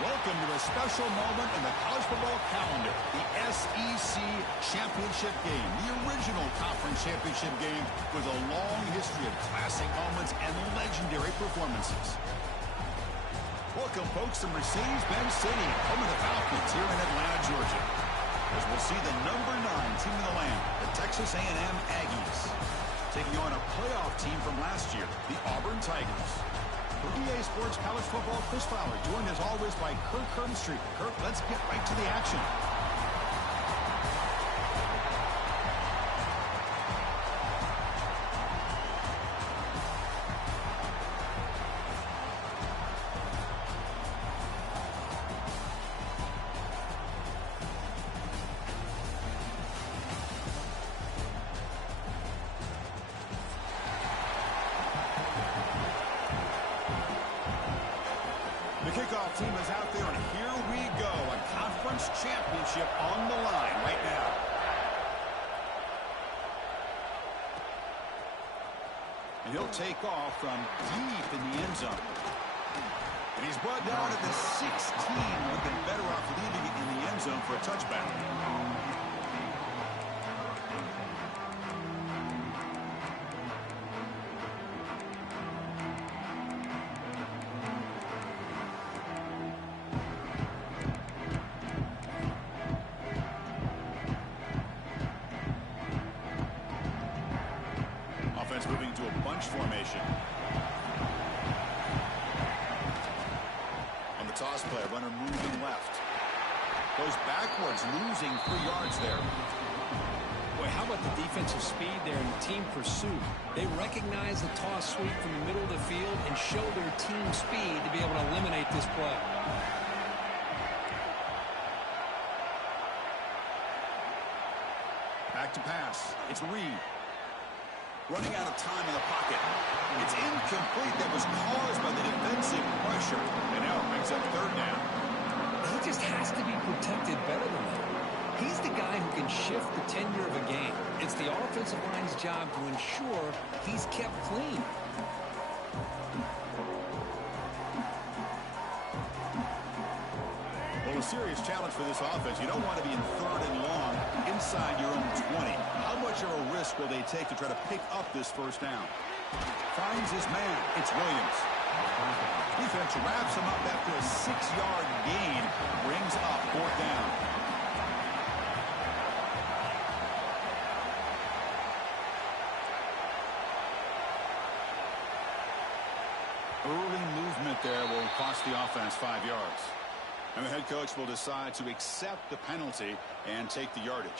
Welcome to a special moment in the college football calendar, the SEC Championship game, the original conference championship game with a long history of classic moments and legendary performances. Welcome, folks, to Mercedes-Benz Stadium, home of the Falcons here in Atlanta, Georgia, as we'll see the number 9 team in the land, the Texas A&M Aggies, taking on a playoff team from last year, the Auburn Tigers. For EA Sports College Football, Chris Fowler, joined as always by Kirk Herbstreit. Kirk, let's get right to the action. The kickoff team is out there, and here we go. A conference championship on the line right now. And he'll take off from deep in the end zone. And he's brought down at the 16. Would have been better off leaving it in the end zone for a touchback. Moving to a bunch formation. On the toss play, runner moving left. Goes backwards, losing 3 yards there. Boy, how about the defensive speed there in the team pursuit? They recognize the toss sweep from the middle of the field and show their team speed to be able to eliminate this play. Back to pass. It's Reed. Running out of time in the pocket. It's incomplete. That was caused by the defensive pressure. And now it brings up 3rd down. He just has to be protected better than that. He's the guy who can shift the tenure of a game. It's the offensive line's job to ensure he's kept clean. Well, a serious challenge for this offense. You don't want to be in 3rd and long inside your own 20. How much of a risk will they take to try to pick up this 1st down? Finds his man. It's Williams. Defense wraps him up after a 6-yard gain. Brings up 4th down. Early movement there will cost the offense 5 yards. And the head coach will decide to accept the penalty and take the yardage.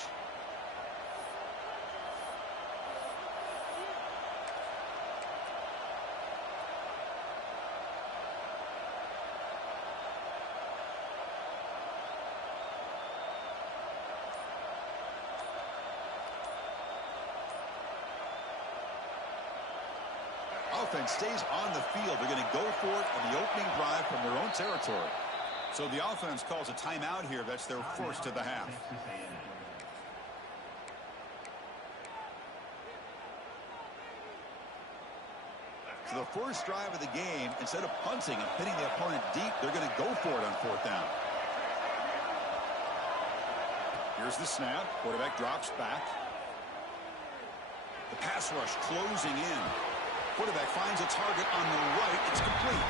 Offense stays on the field. They're going to go for it on the opening drive from their own territory. So the offense calls a timeout here. That's their first of the half. So the first drive of the game, instead of punting and hitting the opponent deep, they're going to go for it on 4th down. Here's the snap. Quarterback drops back. The pass rush closing in. Quarterback finds a target on the right. It's complete.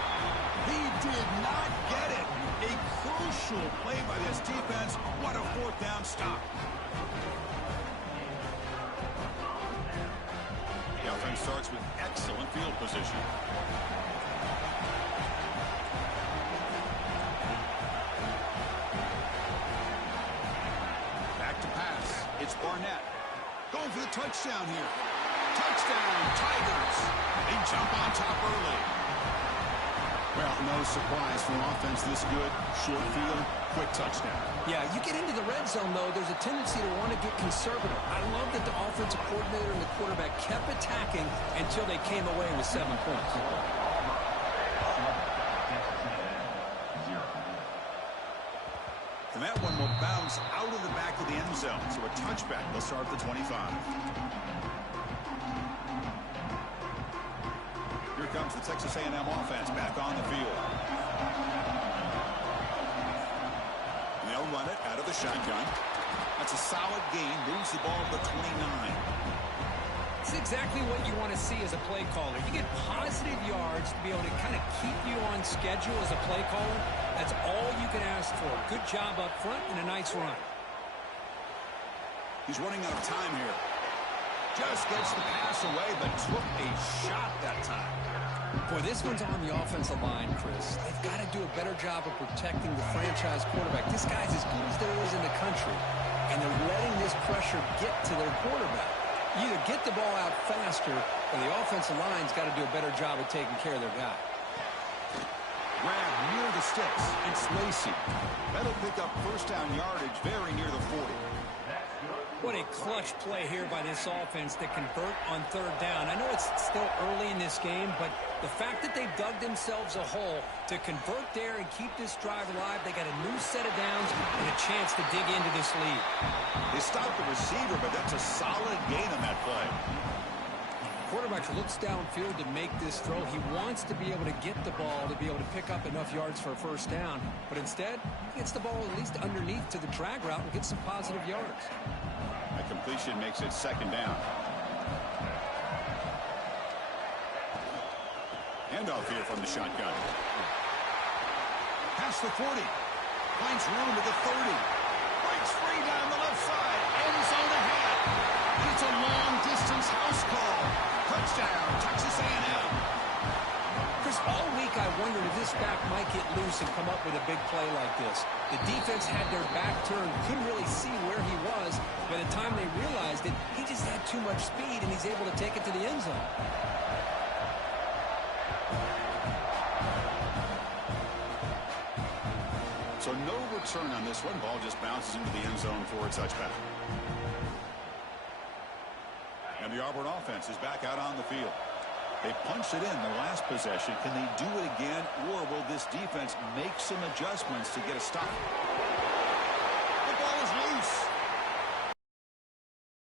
He did not get it. A crucial play by this defense. What a 4th down stop. The offense starts with excellent field position. Back to pass. It's Barnett. Going for the touchdown here. Touchdown, Tigers. They jump on top early. Well, no surprise for an offense this good. Short field, quick touchdown. Yeah, you get into the red zone, though, there's a tendency to want to get conservative. I love that the offensive coordinator and the quarterback kept attacking until they came away with 7 points. And that one will bounce out of the back of the end zone. So a touchback. They'll start at the 25. Here comes the Texas A&M offense back on the field. run it out of the shotgun. That's a solid gain. Moves the ball to the 29. It's exactly what you want to see as a play caller. You get positive yards to be able to kind of keep you on schedule as a play caller. That's all you can ask for. Good job up front and a nice run. He's running out of time here. Just gets the pass away, but took a shot that time. Boy, this one's on the offensive line, Chris. They've got to do a better job of protecting the franchise quarterback. This guy's as good as there is in the country, and they're letting this pressure get to their quarterback. You either get the ball out faster, or the offensive line's got to do a better job of taking care of their guy. Grab near the sticks. It's Lacy. That'll pick up first down yardage very near the 40. What a clutch play here by this offense to convert on third down. I know it's still early in this game, but the fact that they dug themselves a hole to convert there and keep this drive alive, they got a new set of downs and a chance to dig into this lead. They stopped the receiver, but that's a solid gain on that play. Quarterback looks downfield to make this throw. He wants to be able to get the ball to be able to pick up enough yards for a first down, but instead, he gets the ball at least underneath to the drag route and gets some positive yards. A completion makes it second down. Handoff here from the shotgun. Past the 40. Finds room at the 30. Breaks free down the left side. End zone ahead. It's a long-distance house call. Touchdown, Texas A&M. Chris, all week I wondered if this back might get loose and come up with a big play like this. The defense had their back turned, couldn't really see where he was. By the time they realized it, he just had too much speed, and he's able to take it to the end zone. So no return on this one. Ball just bounces into the end zone for a touchback. And the Auburn offense is back out on the field. They punched it in the last possession. Can they do it again, or will this defense make some adjustments to get a stop? The ball is loose.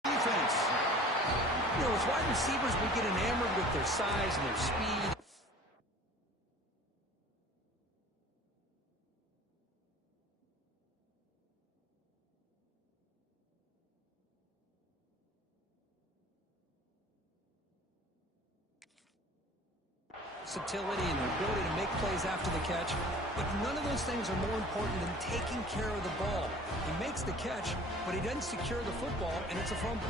Defense. You know, as wide receivers, we get enamored with their size and their speed. Versatility and their ability to make plays after the catch, but none of those things are more important than taking care of the ball. He makes the catch, but he doesn't secure the football, and it's a fumble.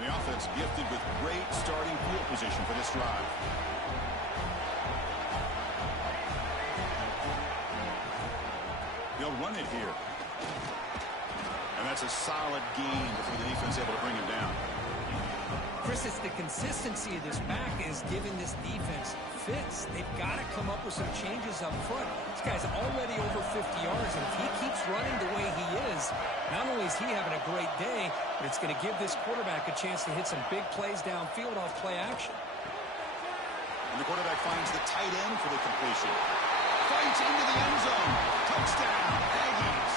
The offense gifted with great starting field position for this drive. They'll run it here. And that's a solid gain before the defense is able to bring him down. Chris, it's the consistency of this back is giving this defense fits. They've got to come up with some changes up front. This guy's already over 50 yards, and if he keeps running the way he is, not only is he having a great day, but it's going to give this quarterback a chance to hit some big plays downfield off play action. And the quarterback finds the tight end for the completion. Fights into the end zone. Touchdown, Aggies.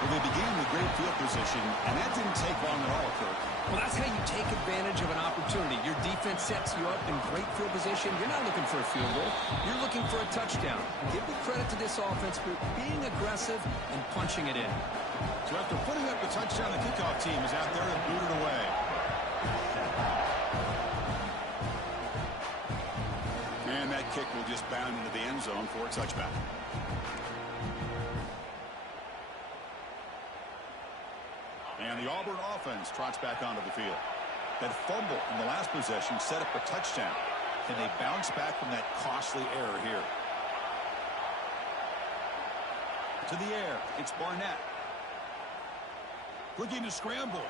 Well, they began with great field position, and that didn't take long at all, Kirk. Well, that's how you take advantage of an opportunity. Your defense sets you up in great field position. You're not looking for a field goal. You're looking for a touchdown. Give the credit to this offense for being aggressive and punching it in. So after putting up the touchdown, the kickoff team is out there and booted away. And that kick will just bound into the end zone for a touchback. And the Auburn offense trots back onto the field. That fumble in the last possession set up a touchdown. Can they bounce back from that costly error here? To the air, it's Barnett. Looking to scramble.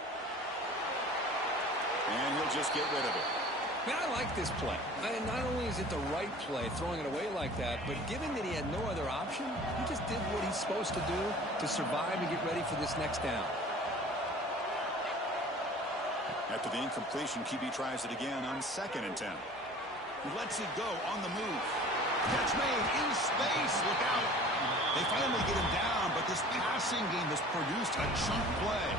And he'll just get rid of it. Man, I like this play. Not only is it the right play, throwing it away like that, but given that he had no other option, he just did what he's supposed to do to survive and get ready for this next down. After the incompletion, QB tries it again on 2nd and 10. He lets it go on the move. Catch made in space. Look out. They finally get him down, but this passing game has produced a chunk play.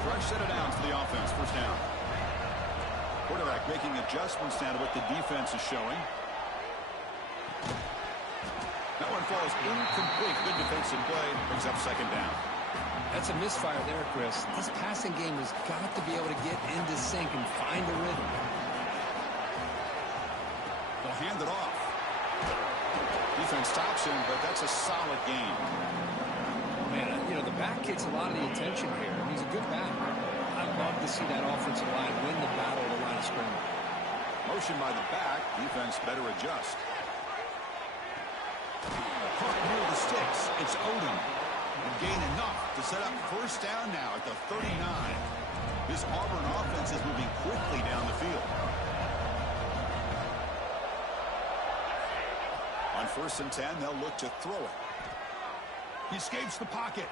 Fresh set of downs for the offense. First down. Quarterback making adjustments now to what the defense is showing. That one falls incomplete. Good defensive play. Brings up second down. That's a misfire there, Chris. This passing game has got to be able to get into sync and find a rhythm. They'll hand it off. Defense stops him, but that's a solid gain. Man, you know, the back gets a lot of the attention here. I mean, he's a good back. I'd love to see that offensive line win the battle at the line of scrimmage. Motion by the back. Defense better adjust. Caught near the sticks. It's Odom. And gain enough to set up first down now at the 39. This Auburn offense is moving quickly down the field. On 1st and 10, they'll look to throw it. He escapes the pocket.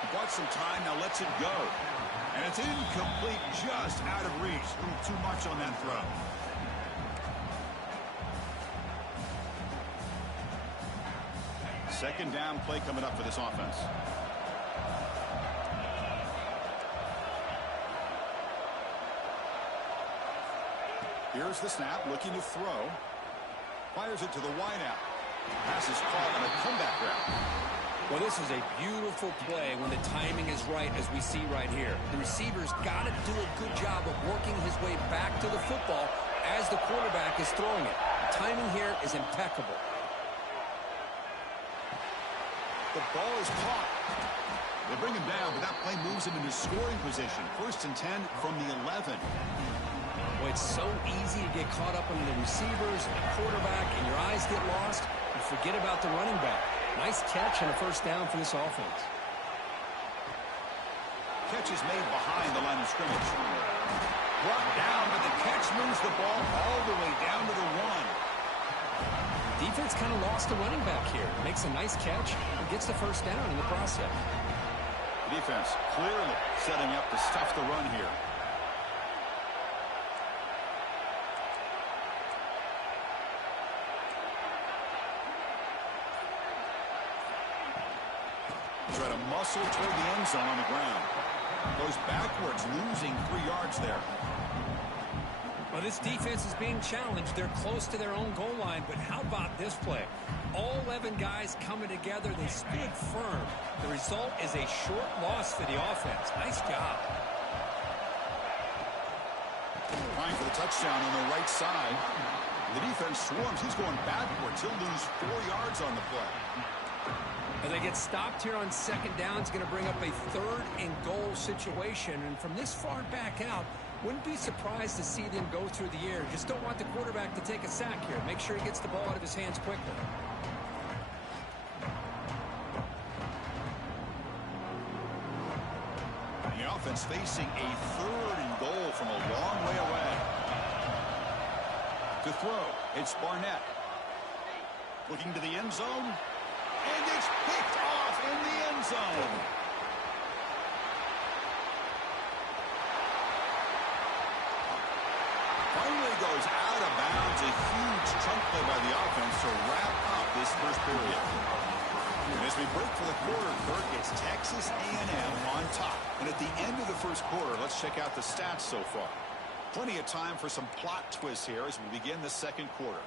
He bought some time, now lets it go. And it's incomplete, just out of reach. A little too much on that throw. Second down play coming up for this offense. Here's the snap, looking to throw. Fires it to the wideout. Pass is caught on a comeback route. Well, this is a beautiful play when the timing is right, as we see right here. The receiver's got to do a good job of working his way back to the football as the quarterback is throwing it. The timing here is impeccable. The ball is caught. They bring him down, but that play moves him into scoring position. 1st and 10 from the 11. Well, it's so easy to get caught up in the receivers, the quarterback, and your eyes get lost. You forget about the running back. Nice catch and a first down for this offense. Catch is made behind the line of scrimmage. Brought down, but the catch moves the ball all the way down to the 1. Defense kind of lost the running back here. Makes a nice catch and gets the first down in the process. The defense clearly setting up to stuff the run here. Try to muscle toward the end zone on the ground. Goes backwards, losing 3 yards there. Well, this defense is being challenged. They're close to their own goal line, but how about this play? All 11 guys coming together. They stood firm. The result is a short loss for the offense. Nice job. Trying for the touchdown on the right side. The defense swarms. He's going backwards. He'll lose 4 yards on the play. And they get stopped here on second down. It's going to bring up a 3rd and goal situation. And from this far back out, wouldn't be surprised to see them go through the air. Just don't want the quarterback to take a sack here. Make sure he gets the ball out of his hands quickly. The offense facing a 3rd and goal from a long way away. To throw, it's Barnett. Looking to the end zone. And it's picked off in the end zone. Finally goes out of bounds. A huge chunk play by the offense to wrap up this first period. And as we break for the quarter, Kirk, it's Texas A&M on top. And at the end of the first quarter, let's check out the stats so far. Plenty of time for some plot twists here as we begin the second quarter.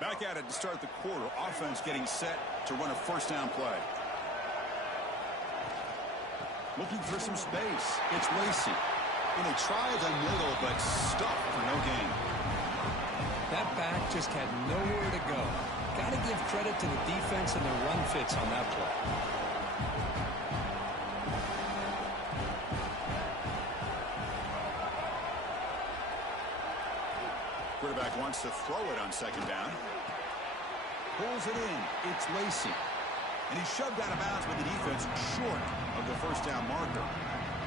Back at it to start the quarter. Offense getting set to run a first down play. Looking for some space. It's Lacey. And they try the middle, but stuffed for no gain. That back just had nowhere to go. Got to give credit to the defense and their run fits on that play. Quarterback wants to throw it on second down. Pulls it in. It's Lacey. And he's shoved out of bounds with the defense short of the first down marker.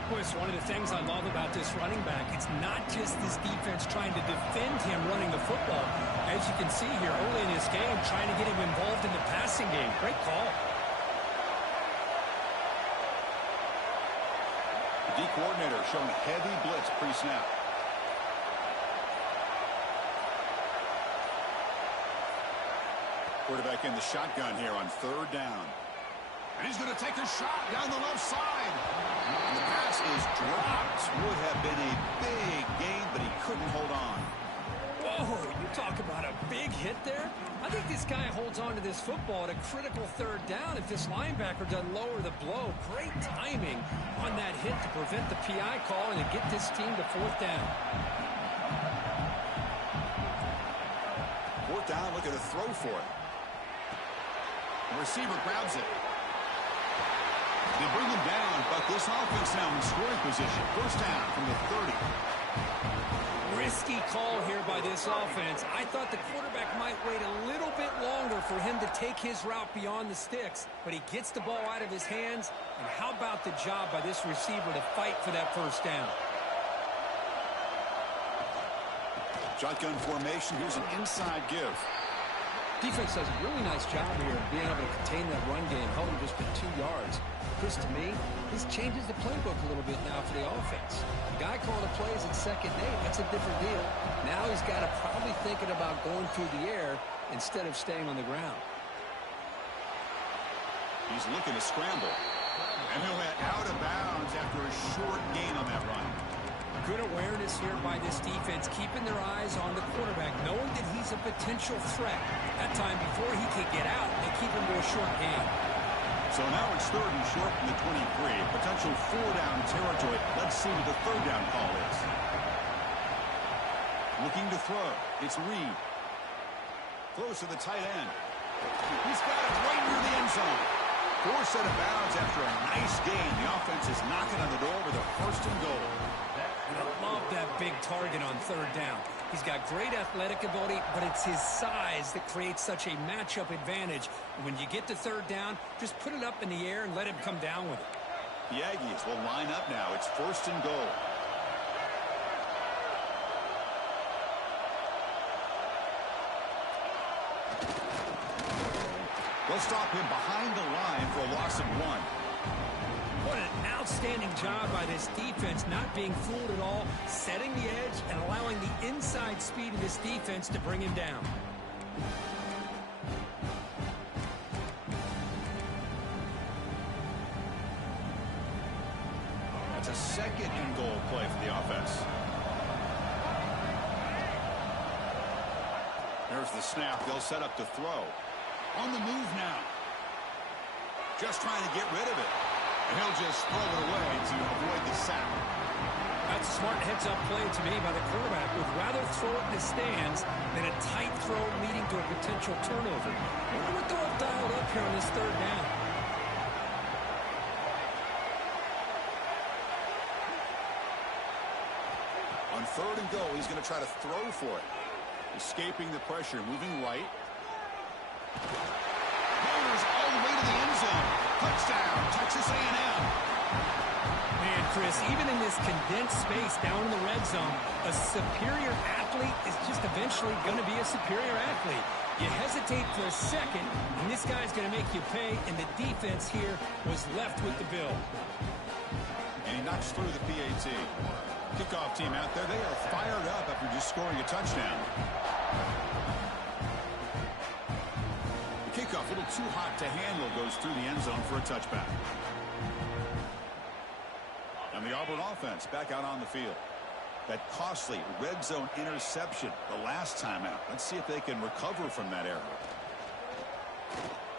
Boy, it's one of the things I love about this running back. It's not just this defense trying to defend him running the football. As you can see here early in this game, trying to get him involved in the passing game. Great call. The D coordinator showing heavy blitz pre-snap. Quarterback in the shotgun here on third down. And he's going to take a shot down the left side. And the pass is dropped. Would have been a big gain, but he couldn't hold on. Whoa, you talk about a big hit there. I think this guy holds on to this football at a critical third down if this linebacker doesn't lower the blow. Great timing on that hit to prevent the PI call and to get this team to fourth down. Fourth down, looking to throw for it. The receiver grabs it. They bring him down, but this offense now in scoring position. First down from the 30. Risky call here by this offense. I thought the quarterback might wait a little bit longer for him to take his route beyond the sticks, but he gets the ball out of his hands. And how about the job by this receiver to fight for that first down? Shotgun formation. Here's an inside give. Defense does a really nice job here of being able to contain that run game, held him just to 2 yards. Chris, to me, this changes the playbook a little bit now for the offense. The guy calling the plays at 2nd and 8, that's a different deal. Now he's got to probably thinking about going through the air instead of staying on the ground. He's looking to scramble. And he'll head out of bounds after a short gain on that run. Good awareness here by this defense, keeping their eyes on the quarterback, knowing that he's a potential threat. That time before he can get out, they keep him to a short gain. So now it's third and short from the 23. Potential 4-down territory. Let's see what the third down call is. Looking to throw. It's Reed. Throws to the tight end. He's got it right near the end zone. Forced out of bounds after a nice gain. The offense is knocking on the door with a first and goal. I love that big target on third down. He's got great athletic ability, but it's his size that creates such a matchup advantage. And when you get to third down, just put it up in the air and let him come down with it. The Aggies will line up now. It's first and goal. They'll stop him behind the line for a loss of 1. What an outstanding job by this defense, not being fooled at all, setting the edge and allowing the inside speed of this defense to bring him down. That's a second and goal play for the offense. There's the snap. They'll set up to throw. On the move now. Just trying to get rid of it. And he'll just throw it away to avoid the sack. That's a smart heads-up play to me by the quarterback. Would rather throw it in the stands than a tight throw leading to a potential turnover. I wonder what they'll have dialed up here on this third down. On third and goal, he's going to try to throw for it. Escaping the pressure, moving right. Bowers all the way to the end zone. Touchdown, Texas A&M. Man, Chris, even in this condensed space down in the red zone, a superior athlete is just eventually going to be a superior athlete. You hesitate for a second, and this guy's going to make you pay, and the defense here was left with the bill. And he knocks through the PAT. Kickoff team out there, they are fired up after just scoring a touchdown. Kickoff, a little too hot to handle, goes through the end zone for a touchback. And the Auburn offense back out on the field. That costly red zone interception the last time out. Let's see if they can recover from that error.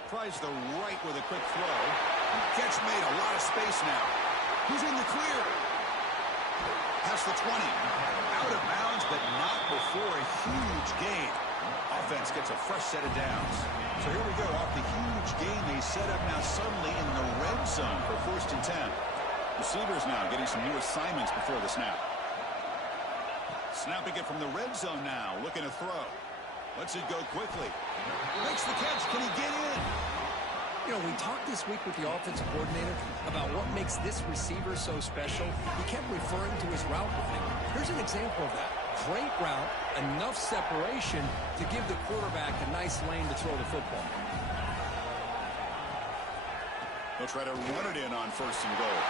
Tries the right with a quick throw. Catch made, a lot of space now. Who's in the clear? Past the 20. Out of bounds, but not before a huge gain. Offense gets a fresh set of downs. So here we go. Off the huge gain they set up now suddenly in the red zone for first and 10. Receivers now getting some new assignments before the snap. Snapping it from the red zone now. Looking to throw. Lets it go quickly. Makes the catch. Can he get in? You know, we talked this week with the offensive coordinator about what makes this receiver so special. He kept referring to his route running. Here's an example of that. Great route, enough separation to give the quarterback a nice lane to throw the football. He'll try to run it in on first and goal.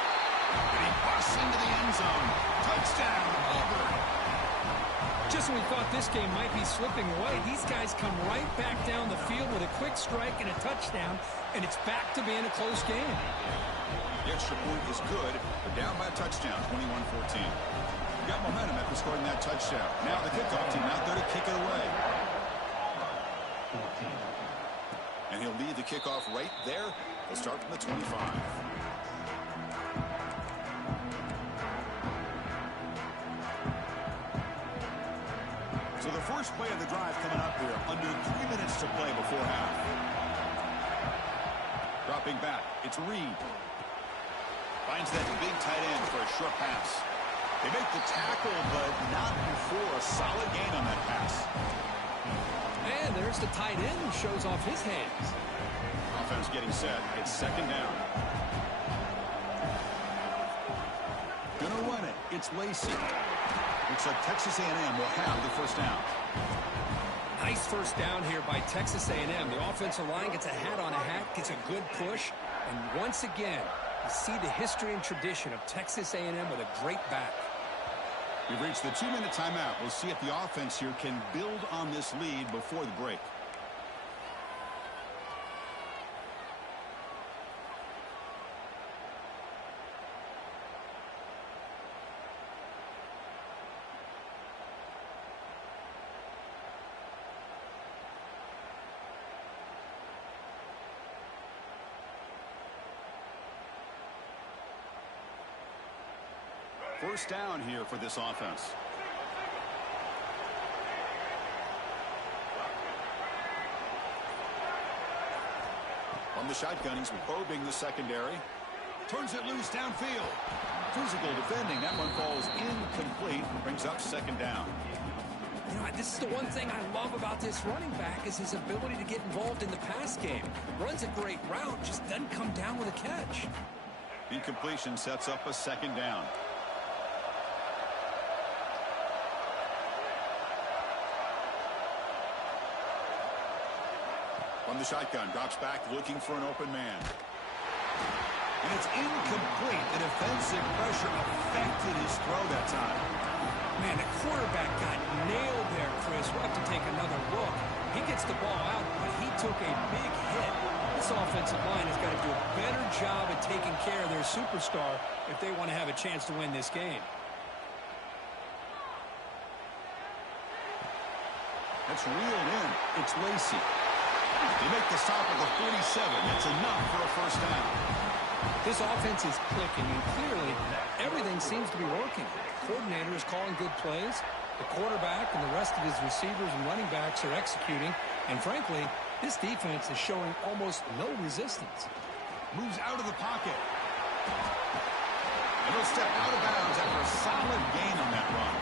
And he busts into the end zone. Touchdown, Auburn. Just when we thought this game might be slipping away, these guys come right back down the field with a quick strike and a touchdown, and it's back to being a close game. The extra point is good, but down by a touchdown, 21-14. Got momentum after scoring that touchdown. Now the kickoff team out there to kick it away. And he'll lead the kickoff right there. He'll start from the 25. So the first play of the drive coming up here. Under 3 minutes to play before half. Dropping back. It's Reed. Finds that big tight end for a short pass. They make the tackle, but not before a solid gain on that pass. And there's the tight end who shows off his hands. Offense getting set. It's second down. Gonna run it. It's Lacy. Looks like Texas A&M will have the first down. Nice first down here by Texas A&M. The offensive line gets a hat on a hat, gets a good push, and once again, you see the history and tradition of Texas A&M with a great back. We've reached the 2-minute timeout. We'll see if the offense here can build on this lead before the break. First down here for this offense. On the shotgun, he's probing the secondary. Turns it loose downfield. Physical defending. That one falls incomplete. Brings up second down. You know, this is the one thing I love about this running back is his ability to get involved in the pass game. Runs a great route, just doesn't come down with a catch. Incompletion sets up a second down. On the shotgun, drops back looking for an open man. And it's incomplete. The defensive pressure affected his throw that time. Man, the quarterback got nailed there, Chris. We'll have to take another look. He gets the ball out, but he took a big hit. This offensive line has got to do a better job at taking care of their superstar if they want to have a chance to win this game. That's reeled in. It's Lacy. They make the stop at the 47. That's enough for a first down. This offense is clicking, and clearly everything seems to be working. The coordinator is calling good plays. The quarterback and the rest of his receivers and running backs are executing. And frankly, this defense is showing almost no resistance. Moves out of the pocket. And he'll step out of bounds after a solid gain on that run.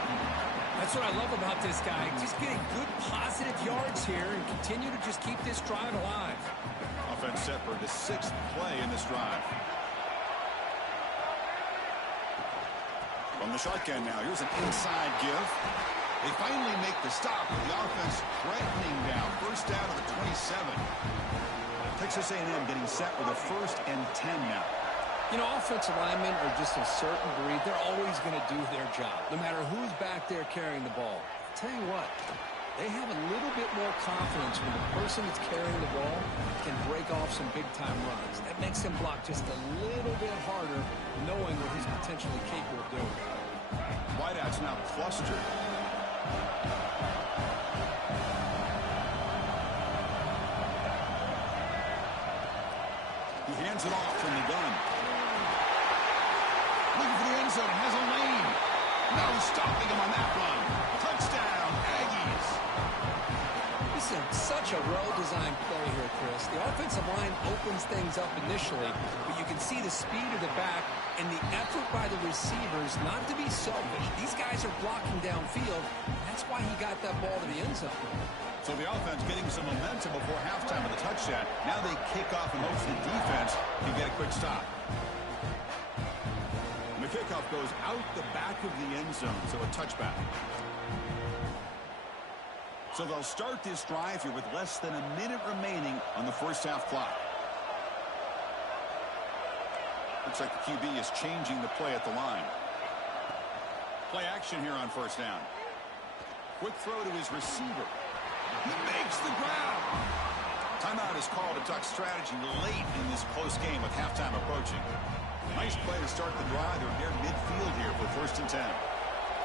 That's what I love about this guy. Just getting good positive yards here and continue to just keep this drive alive. Offense set for the 6th play in this drive. From the shotgun now, here's an inside give. They finally make the stop with the offense threatening down. First down to the 27. Texas A&M getting set with a 1st and 10 now. You know, offensive linemen are just a certain breed. They're always going to do their job, no matter who's back there carrying the ball. I'll tell you what, they have a little bit more confidence when the person that's carrying the ball can break off some big-time runs. That makes him block just a little bit harder, knowing what he's potentially capable of doing. Wideouts now clustered. He hands it off from the gun. Looking for the end zone, has a lane. No stopping him on that one. Touchdown, Aggies. This is such a well-designed play here, Chris. The offensive line opens things up initially, but you can see the speed of the back and the effort by the receivers not to be selfish. These guys are blocking downfield. That's why he got that ball to the end zone. So the offense getting some momentum before halftime of the touchdown. Now they kick off and hopes the defense can get a quick stop. And the kickoff goes out the back of the end zone, so a touchback. So they'll start this drive here with less than a minute remaining on the first half clock. Looks like the QB is changing the play at the line. Play action here on first down. Quick throw to his receiver. He makes the grab. Timeout is called. A duck strategy late in this close game with halftime approaching. Nice play to start the drive. They're near midfield here for 1st and 10.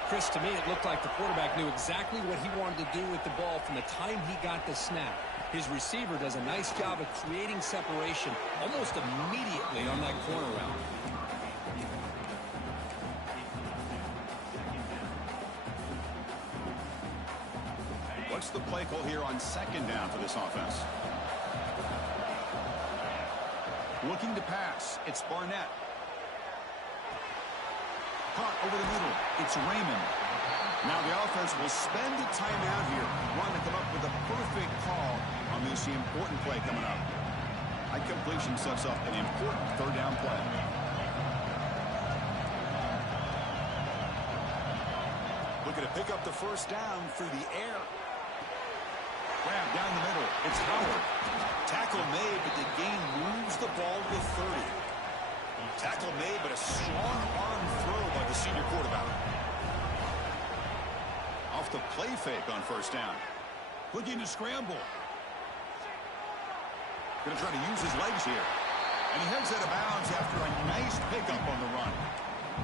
Chris, to me, it looked like the quarterback knew exactly what he wanted to do with the ball from the time he got the snap. His receiver does a nice job of creating separation almost immediately on that corner route. What's the play call here on 2nd down for this offense? Looking to pass. It's Barnett. Caught over the middle. It's Raymond. Now the offense will spend a timeout here. Want to come up with a perfect call on this important play coming up. High completion sets up an important 3rd down play. Looking to pick up the 1st down through the air. Grab down the middle. It's Howard. Tackle made, but the gain moves the ball to 30. Tackle made, but a strong arm throw by the senior quarterback. Off the play fake on 1st down. Looking to scramble. Going to try to use his legs here. And he heads out of bounds after a nice pickup on the run.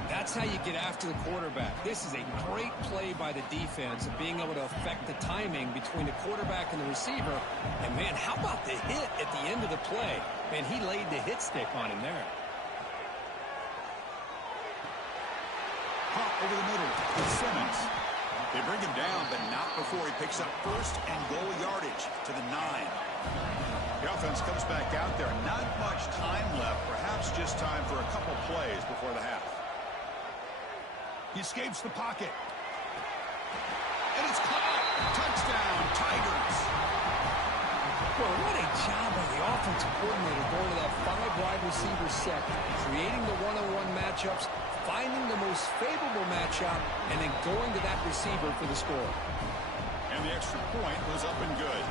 That's how you get after the quarterback. This is a great play by the defense of being able to affect the timing between the quarterback and the receiver. And, man, how about the hit at the end of the play? Man, he laid the hit stick on him there. Hop over the middle with Simmons. They bring him down, but not before he picks up 1st and goal yardage to the 9. The offense comes back out there. Not much time left. Perhaps just time for a couple plays before the half. He escapes the pocket. And it's caught. Touchdown, Tigers. Well, what a job by the offensive coordinator going to that 5 wide receiver set, creating the one-on-one matchups, finding the most favorable matchup, and then going to that receiver for the score. And the extra point was up and good.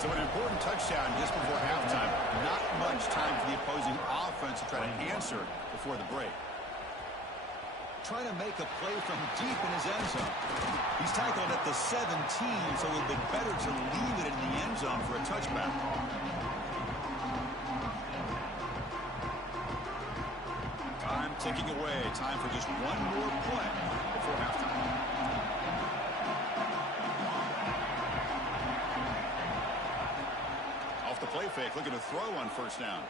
So an important touchdown just before halftime. Not much time for the opposing offense to try to answer before the break. Trying to make a play from deep in his end zone. He's tackled at the 17, so it would have been better to leave it in the end zone for a touchback. Time ticking away. Time for just one more play before halftime. Off the play fake, looking to throw on 1st down.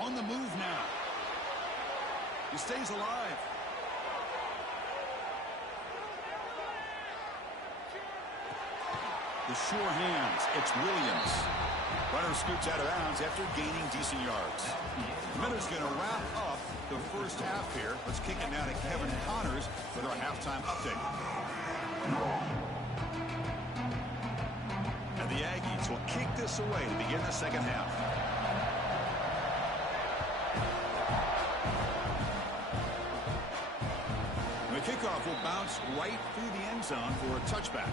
On the move now. He stays alive. The sure hands. It's Williams. Runner scoots out of bounds after gaining decent yards. Miller's going to wrap up the 1st half here. Let's kick it now to Kevin Connors with our halftime update. And the Aggies will kick this away to begin the 2nd half. And the kickoff will bounce right through the end zone for a touchback.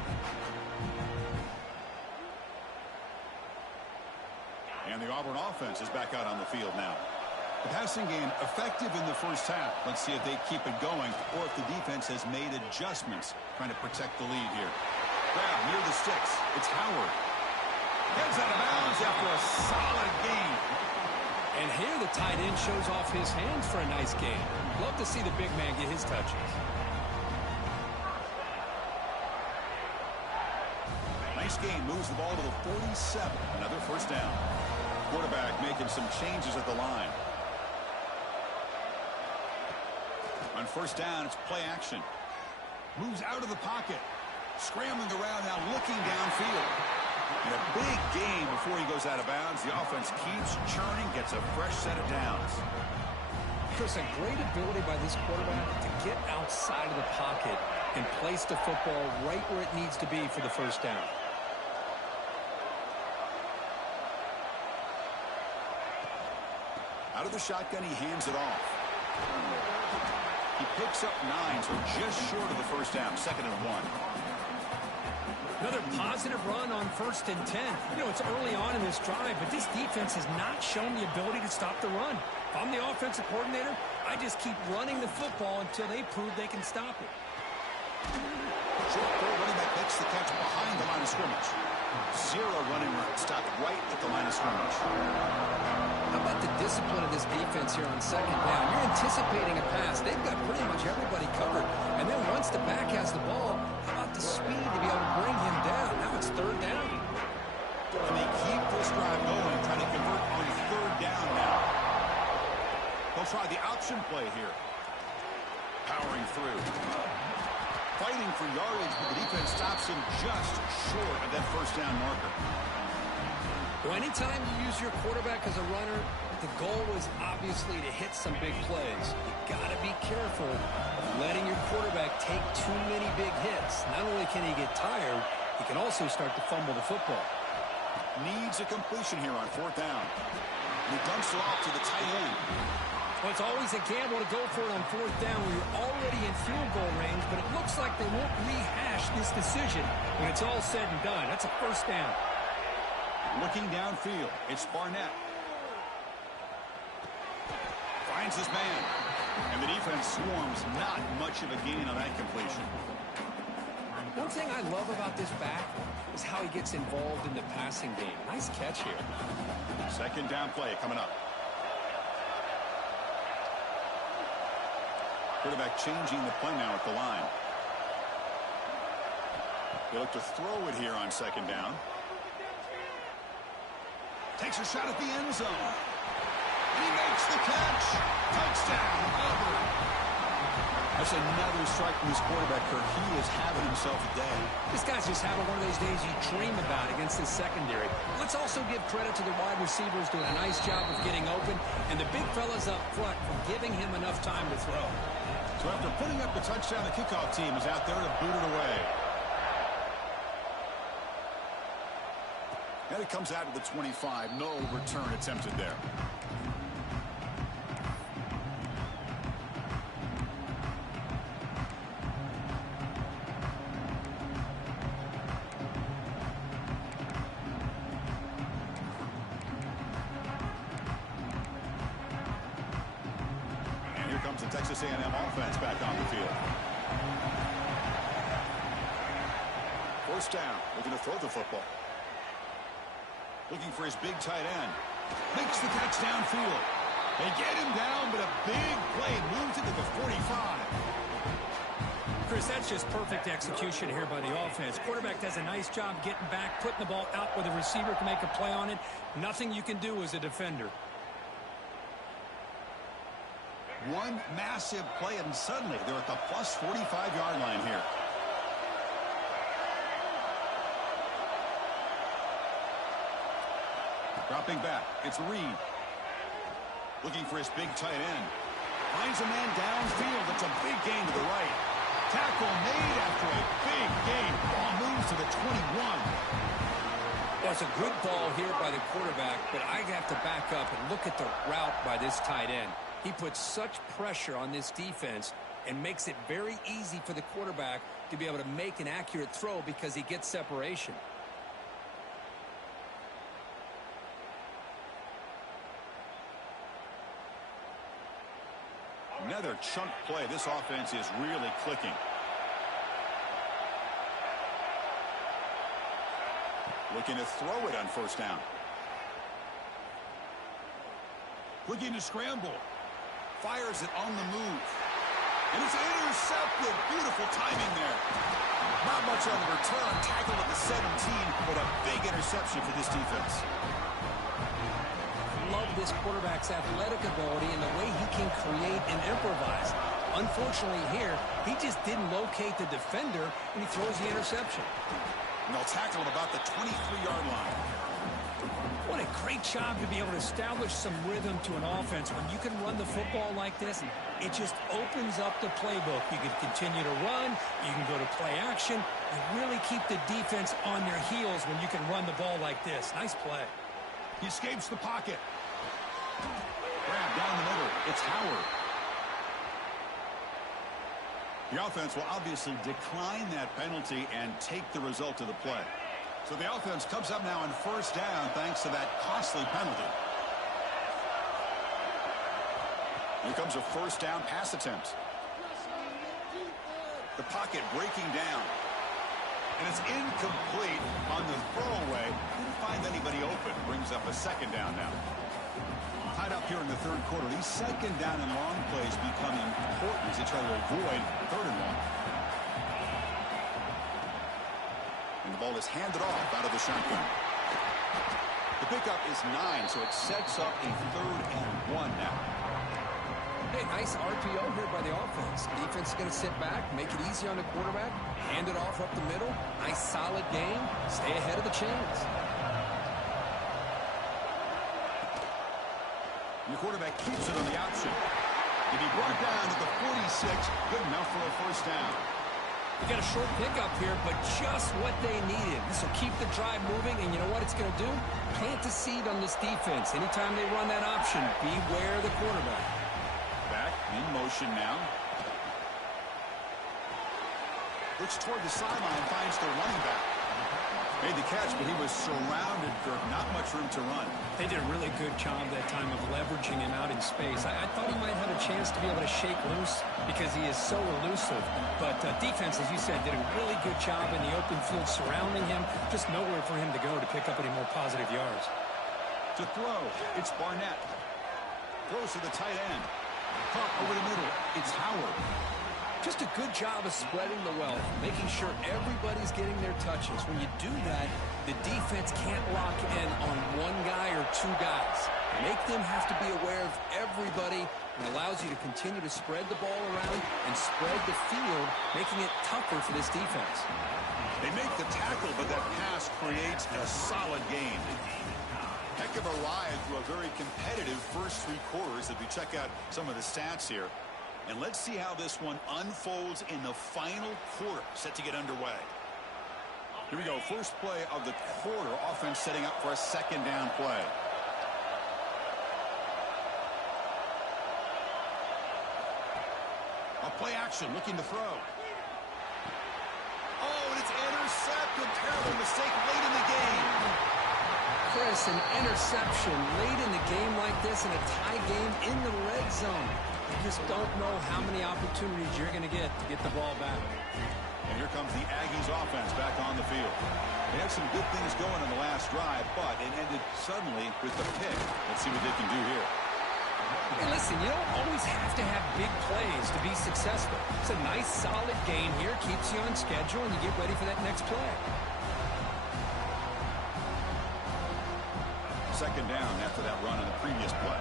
And the Auburn offense is back out on the field now. The passing game effective in the 1st half. Let's see if they keep it going or if the defense has made adjustments trying to protect the lead here. Grab near the sticks. It's Howard. Gets out of bounds after a solid gain. And here the tight end shows off his hands for a nice gain. Love to see the big man get his touches. Nice gain. Moves the ball to the 47. Another 1st down. Quarterback making some changes at the line. On 1st down, it's play action. Moves out of the pocket. Scrambling around now, looking downfield. And a big gain before he goes out of bounds. The offense keeps churning, gets a fresh set of downs. Chris, a great ability by this quarterback to get outside of the pocket and place the football right where it needs to be for the 1st down. Out of the shotgun, he hands it off. He picks up 9, so just short of the 1st down, 2nd and 1. Another positive run on 1st and 10. You know, it's early on in this drive, but this defense has not shown the ability to stop the run. If I'm the offensive coordinator, I just keep running the football until they prove they can stop it. Short throw, running back makes the catch behind the line of scrimmage. Zero running route, stopped right at the line of scrimmage. How about the discipline of this defense here on second down? You're anticipating a pass. They've got pretty much everybody covered. And then once the back has the ball, how about the speed to be able to bring him down? Now it's third down. And they keep this drive going, trying to convert on third down now. They'll try the option play here. Powering through. Fighting for yardage, but the defense stops him just short of that first down marker. Well, anytime you use your quarterback as a runner, the goal is obviously to hit some big plays. You got to be careful of letting your quarterback take too many big hits. Not only can he get tired, he can also start to fumble the football. Needs a completion here on fourth down. And he dumps it off to the tight end. Well, it's always a gamble to go for it on fourth down when you're already in field goal range, but it looks like they won't rehash this decision when it's all said and done. That's a first down. Looking downfield, it's Barnett. Finds his man. And the defense swarms, not much of a gain on that completion. One thing I love about this back is how he gets involved in the passing game. Nice catch here. Second down play coming up. Quarterback changing the play now at the line. They look to throw it here on second down. Takes a shot at the end zone. And he makes the catch. Touchdown, Auburn. That's another strike from his quarterback, Kirk. He is having himself a day. This guy's just having one of those days you dream about against this secondary. Let's also give credit to the wide receivers doing a nice job of getting open, and the big fellas up front for giving him enough time to throw. So after putting up the touchdown, the kickoff team is out there to boot it away. And it comes out of the 25. No return attempted there. And here comes the Texas A&M offense back on the field. First down, looking to throw the football. Looking for his big tight end. Makes the catch downfield. They get him down, but a big play moves it to the 45. Chris, that's just perfect execution here by the offense. Quarterback does a nice job getting back, putting the ball out where the receiver can make a play on it. Nothing you can do as a defender. One massive play, and suddenly they're at the plus 45-yard line here. Dropping back, it's Reed. Looking for his big tight end. Finds a man downfield. It's a big gain to the right. Tackle made after a big gain. Ball moves to the 21. Well, it's a good ball here by the quarterback, but I have to back up and look at the route by this tight end. He puts such pressure on this defense and makes it very easy for the quarterback to be able to make an accurate throw because he gets separation. Another chunk play. This offense is really clicking. Looking to throw it on first down. Looking to scramble. Fires it on the move. And it's intercepted. Beautiful timing there. Not much on the return. Tackled at the 17, but a big interception for this defense. Love this quarterback's athletic ability and the way he can create and improvise. Unfortunately here, he just didn't locate the defender, and he throws the interception. And they'll tackle him about the 23-yard line. What a great job to be able to establish some rhythm to an offense. When you can run the football like this, it just opens up the playbook. You can continue to run. You can go to play action. You really keep the defense on their heels when you can run the ball like this. Nice play. He escapes the pocket. Grab down the middle. It's Howard. The offense will obviously decline that penalty and take the result of the play. So the offense comes up now on first down thanks to that costly penalty. Here comes a first down pass attempt. The pocket breaking down. And it's incomplete on the throwaway. Didn't find anybody open. Brings up a second down now. Tied up here in the third quarter. These second down and long plays become important as they try to avoid third and long. And the ball is handed off out of the shotgun. The pickup is 9, so it sets up a 3rd and 1 now. Hey, nice RPO here by the offense. Defense is going to sit back, make it easy on the quarterback, hand it off up the middle. Nice, solid game. Stay ahead of the chains. And the quarterback keeps it on the option. And he brought down at the 46. Good enough for a first down. We got a short pickup here, but just what they needed. This will keep the drive moving, and you know what it's going to do? Plant a seed on this defense. Anytime they run that option, beware the quarterback. Back in motion now. Looks toward the sideline, finds the running back. Made the catch, but he was surrounded, Kirk. Not much room to run. They did a really good job that time of leveraging him out in space. I thought he might have a chance to be able to shake loose because he is so elusive. But defense, as you said, did a really good job in the open field surrounding him. Just nowhere for him to go to pick up any more positive yards. To throw, it's Barnett. Throws to the tight end. Caught over the middle. It's Howard. Just a good job of spreading the wealth, making sure everybody's getting their touches. When you do that, the defense can't lock in on one guy or two guys. Make them have to be aware of everybody, and allows you to continue to spread the ball around and spread the field, making it tougher for this defense. They make the tackle, but that pass creates a solid gain. Heck of a ride through a very competitive first 3 quarters as we check out some of the stats here. And let's see how this one unfolds in the final quarter, set to get underway. Here we go. First play of the quarter. Offense setting up for a second down play. A play action, looking to throw. Oh, and it's intercepted. Terrible mistake late in the game. Chris, an interception late in the game like this in a tie game in the red zone. You just don't know how many opportunities you're going to get the ball back. And here comes the Aggies offense back on the field. They had some good things going in the last drive, but it ended suddenly with the pick. Let's see what they can do here. Hey, listen, you don't always have to have big plays to be successful. It's a nice, solid game here. Keeps you on schedule, and you get ready for that next play. Second down after that run on the previous play.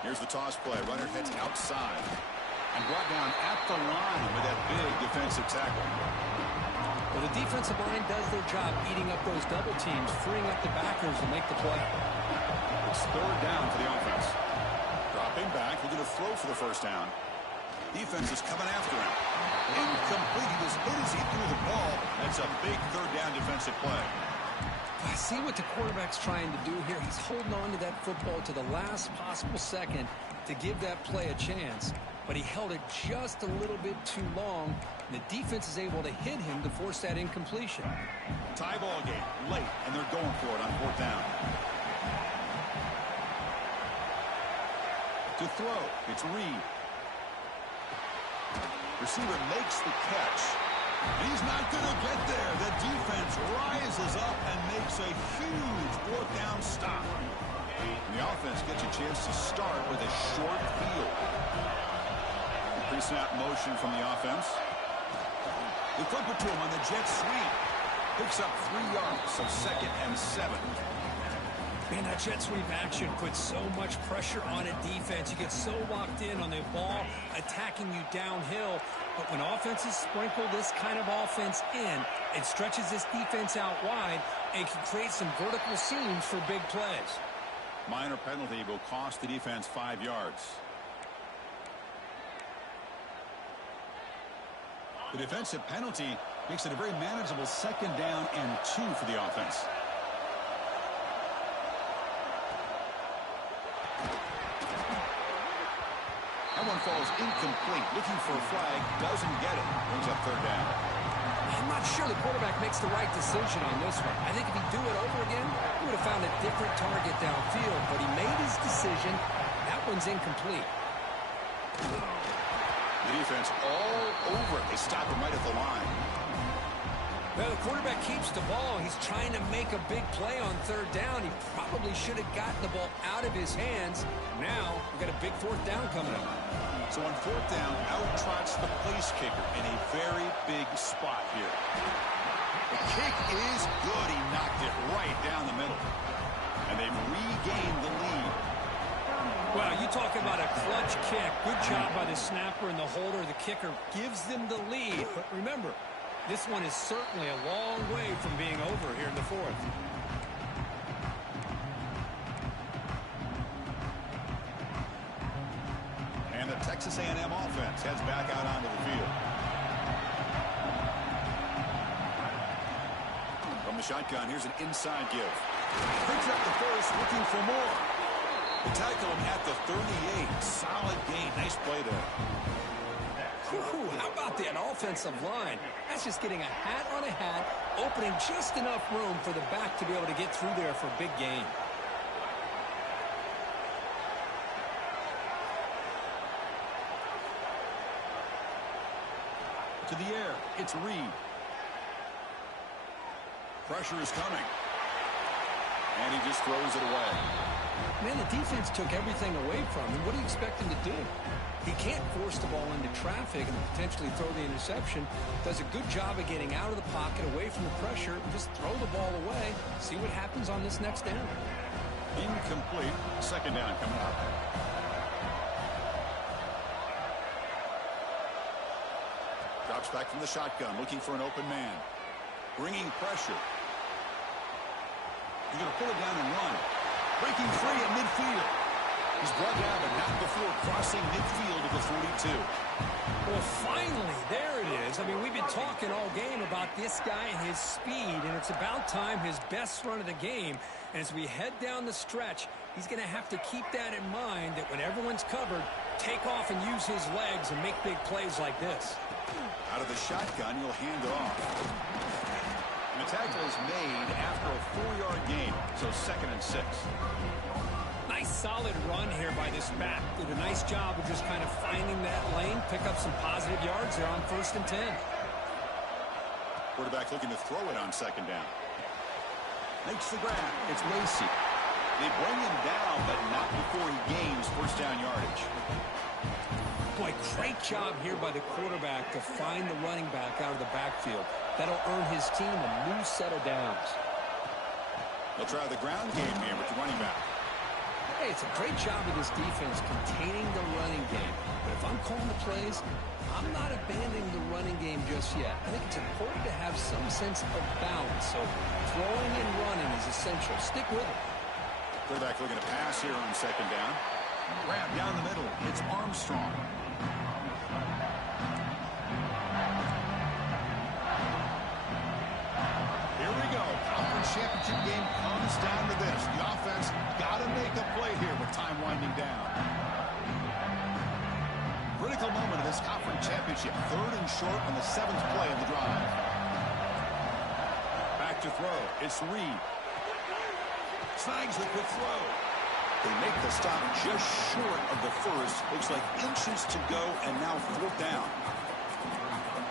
Here's the toss play. Runner heads outside and brought down at the line with that big defensive tackle. Well, the defensive line does their job eating up those double teams, freeing up the backers to make the play. It's third down for the offense. Dropping back, looking to throw for the first down. Defense is coming after him. Incomplete. He was hit as he threw the ball. That's a big third down defensive play. I see what the quarterback's trying to do here. He's holding on to that football to the last possible second to give that play a chance. But he held it just a little bit too long, and the defense is able to hit him to force that incompletion. Tie ball game, late, and they're going for it on fourth down. To throw, it's Reed. Receiver makes the catch. And he's not going to get there. The defense rises up and makes a huge fourth down stop. And the offense gets a chance to start with a short field. Pre-snap motion from the offense. They flip it to him on the jet sweep. Picks up 3 yards, so 2nd and 7. Man, that jet sweep action puts so much pressure on a defense. You get so locked in on the ball attacking you downhill. But when offenses sprinkle this kind of offense in, it stretches this defense out wide and can create some vertical seams for big plays. Minor penalty will cost the defense 5 yards. The defensive penalty makes it a very manageable 2nd down and 2 for the offense. That one falls incomplete. Looking for a flag. Doesn't get it. Brings up 3rd down. I'm not sure the quarterback makes the right decision on this one. I think if he'd do it over again, he would have found a different target downfield. But he made his decision. That one's incomplete. The defense all over it. They stop him right at the line. Well, the quarterback keeps the ball. He's trying to make a big play on third down. He probably should have gotten the ball out of his hands. Now, we've got a big fourth down coming up. So on fourth down, out trots the place kicker in a very big spot here. The kick is good. He knocked it right down the middle. And they've regained the lead. Well, you talk about a clutch kick. Good job by the snapper and the holder. The kicker gives them the lead. But remember, this one is certainly a long way from being over here in the fourth. And the Texas A&M offense heads back out onto the field. From the shotgun, here's an inside give. Picks up the first, looking for more. They tackle him at the 38. Solid gain. Nice play there. How about that offensive line? That's just getting a hat on a hat, opening just enough room for the back to be able to get through there for a big gain. To the air, it's Reed. Pressure is coming. And he just throws it away. Man, the defense took everything away from him. What do you expect him to do? He can't force the ball into traffic and potentially throw the interception. Does a good job of getting out of the pocket, away from the pressure, and just throw the ball away. See what happens on this next down. Incomplete. Second down coming up. Drops back from the shotgun, looking for an open man. Bringing pressure. He's going to pull it down and run. Breaking free at midfield. He's brought down, but not before crossing midfield at the 42. Well, finally, there it is. I mean, we've been talking all game about this guy and his speed, and it's about time his best run of the game. And as we head down the stretch, he's going to have to keep that in mind, that when everyone's covered, take off and use his legs and make big plays like this. Out of the shotgun, he'll hand it off. And the tackle is made after a 4-yard gain, so 2nd and 6. Nice solid run here by this back. Did a nice job of just kind of finding that lane, pick up some positive yards there on 1st and 10. Quarterback looking to throw it on 2nd down. Makes the grab. It's Lacy. They bring him down, but not before he gains 1st down yardage. Boy, great job here by the quarterback to find the running back out of the backfield. That'll earn his team a new set of downs. They'll try the ground game here with the running back. Hey, it's a great job of this defense containing the running game. But if I'm calling the plays, I'm not abandoning the running game just yet. I think it's important to have some sense of balance. So throwing and running is essential. Stick with it. Quarterback looking to pass here on 2nd down. Grab down the middle. It's Armstrong. Here we go. Conference championship game comes down to this. The offense got to make a play here with time winding down. Critical moment of this conference championship. 3rd and short on the 7th play of the drive. Back to throw. It's Reed. Snags the quick throw. They make the stop just short of the first. Looks like inches to go, and now 4th down.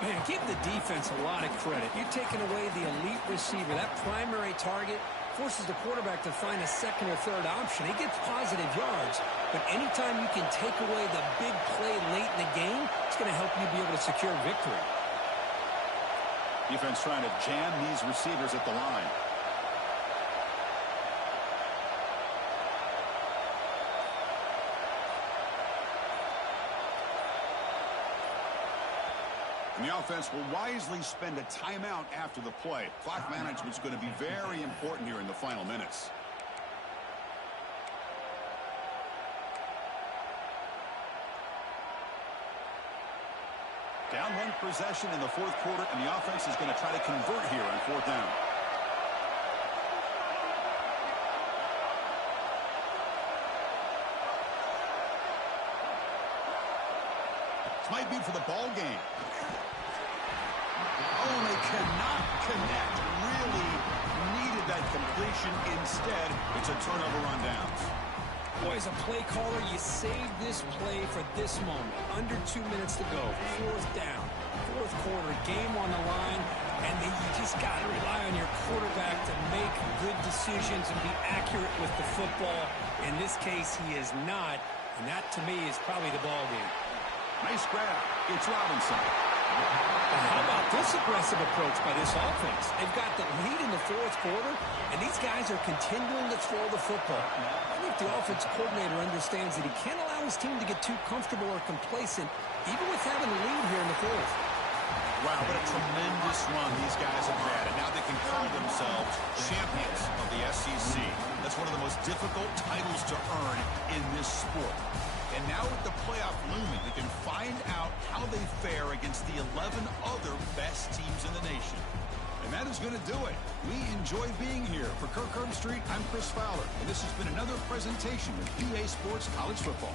Man, give the defense a lot of credit. You're taking away the elite receiver. That primary target forces the quarterback to find a 2nd or 3rd option. He gets positive yards, but anytime you can take away the big play late in the game, it's going to help you be able to secure victory. Defense trying to jam these receivers at the line. And the offense will wisely spend a timeout after the play. Clock management is going to be very important here in the final minutes. Down 1 possession in the 4th quarter, and the offense is going to try to convert here on 4th down. This might be for the ball game. Oh, and they cannot connect. Really needed that completion. Instead, it's a turnover on downs. Boy, as a play caller, you save this play for this moment. Under 2 minutes to go. Fourth down. Fourth quarter. Game on the line. And then you just got to rely on your quarterback to make good decisions and be accurate with the football. In this case, he is not. And that, to me, is probably the ball game. Nice grab. It's Robinson. And how about this aggressive approach by this offense? They've got the lead in the fourth quarter, and these guys are continuing to throw the football. I think the offense coordinator understands that he can't allow his team to get too comfortable or complacent, even with having the lead here in the fourth. Wow, what a tremendous run these guys have had, and now they can call themselves champions of the SEC. That's one of the most difficult titles to earn in this sport. And now with the playoff looming, they can find out how they fare against the 11 other best teams in the nation. And that is going to do it. We enjoy being here. For Kirk Herbstreit, I'm Chris Fowler, and this has been another presentation of PA Sports College Football.